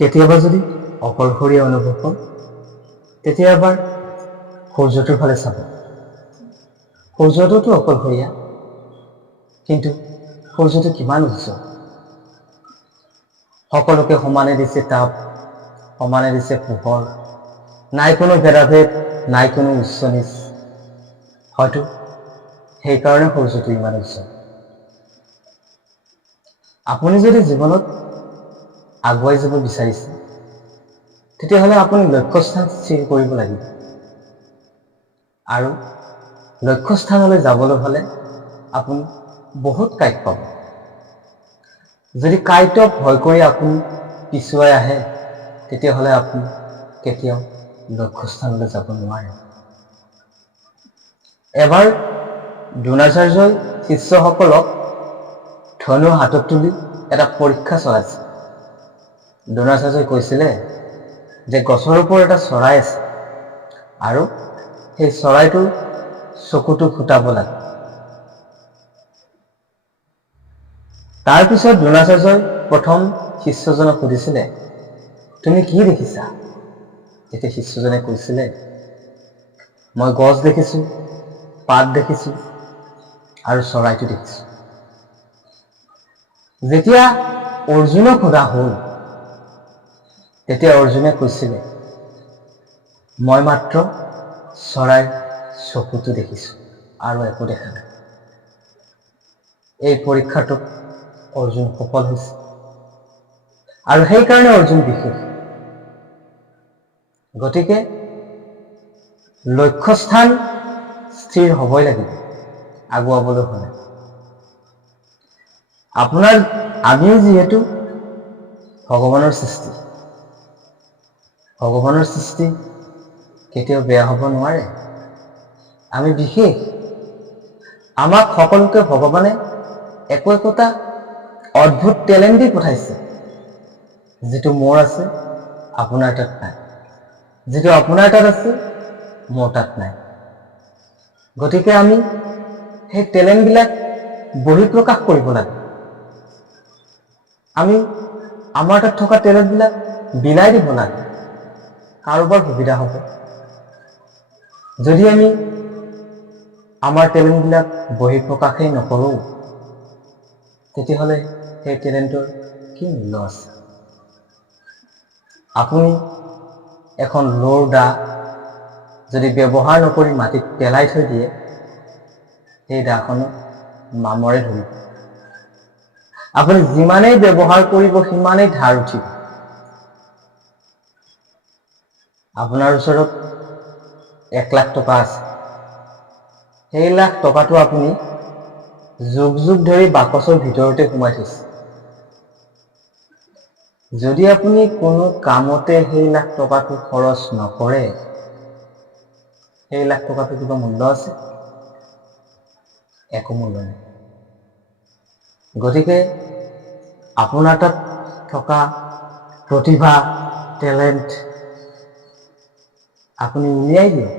কেতিয়াবা যদি অকলশৰীয়া অনুভৱ হয় তেতিয়া এবাৰ সূৰ্যটোৰ ফালে চাব। সূৰ্যটোতো অকলশৰীয়া, কিন্তু সূৰ্যটো কিমান উজ্জ্বল। সকলোকে সমানে দিছে তাপ, সমানে দিছে পোহৰ, নাই কোনো ভেদাভেদ, নাই কোনো উচ্চ নীচ। হয়তো সেইকাৰণে সূৰ্যটো ইমান উজ্জ্বল। আপুনি যদি জীৱনত আগুৱাই যাব বিচাৰিছে তেতিয়াহ'লে আপুনি লক্ষ্যস্থান স্থিৰ কৰিব লাগিব। আৰু লক্ষ্যস্থানলৈ যাবলৈ হ'লে আপুনি বহুত কাঁইট পাব। যদি কাঁইটক ভয় কৰি আপুনি পিছুৱাই আহে তেতিয়াহ'লে আপুনি কেতিয়াও লক্ষ্যস্থানলৈ যাব নোৱাৰে। এবাৰ দ্ৰোণাচাৰ্যই শিষ্যসকলক ধনু হাতত তুলি এটা পৰীক্ষা চলাইছিল। দ্ৰোণাচাৰ্যই কৈছিলে যে গছৰ ওপৰত এটা চৰাই আছে আৰু সেই চৰাইটোৰ চকুটো ফুটাব লাগে। তাৰপিছত দ্ৰোণাচাৰ্যই প্ৰথম শিষ্যজনক সুধিছিলে, তুমি কি দেখিছা? তেতিয়া শিষ্যজনে কৈছিলে, মই গছ দেখিছো, পাত দেখিছো আৰু চৰাইটো দেখিছো। যেতিয়া অৰ্জুনক সোধা হ'ল তেতিয়া অৰ্জুনে কৈছিলে, মই মাত্ৰ চৰাইৰ চকুটো দেখিছো আৰু একো দেখা নাই। এই পৰীক্ষাটোত অৰ্জুন সফল হৈছে আৰু সেইকাৰণে অৰ্জুন বিশেষ। গতিকে লক্ষ্যস্থান স্থিৰ হ'বই লাগিব আগুৱাবলৈ হ'লে। আমিও যিহেতু ভগৱানৰ সৃষ্টি, ভগৱানৰ সৃষ্টি কেতিয়াও বেয়া হ'ব নোৱাৰে। আমি বিশেষ। আমাক সকলোকে ভগৱানে একোটা অদ্ভুত টেলেণ্ট দি পঠাইছে, যিটো মোৰ আছে আপোনাৰ তাত নাই, যিটো আপোনাৰ তাত আছে মোৰ তাত নাই। গতিকে আমি সেই টেলেণ্টবিলাক বহিঃপ্ৰকাশ কৰিব লাগে। আমি আমাৰ তাত থকা টেলেণ্টবিলাক বিলাই দিব লাগে, কাৰোবাৰ সুবিধা হ'ব। যদি আমি আমাৰ টেলেণ্টবিলাক বহিঃপ্ৰকাশেই নকৰোঁ তেতিয়াহ'লে সেই টেলেণ্টৰ কি মূল্য আছে? আপুনি এখন লোৰ দা যদি ব্যৱহাৰ নকৰি মাটিত পেলাই থৈ দিয়ে, সেই দাখনত মামৰে ধৰিব। আপুনি যিমানেই ব্যৱহাৰ কৰিব সিমানেই ধাৰ উঠিব। আপোনাৰ ওচৰত 1 লাখ টকা আছে, সেই লাখ টকাটো আপুনি যুগ যুগ ধৰি বাকচৰ ভিতৰতে সোমাই থৈছে। যদি আপুনি কোনো কামতে সেই লাখ টকাটো খৰচ নকৰে, সেই লাখ টকাটো কিবা মূল্য আছে? একো মূল্য নাই। গতিকে আপোনাৰ তাত থকা প্ৰতিভা, টেলেণ্ট আপুনি উলিয়াই দিয়ক।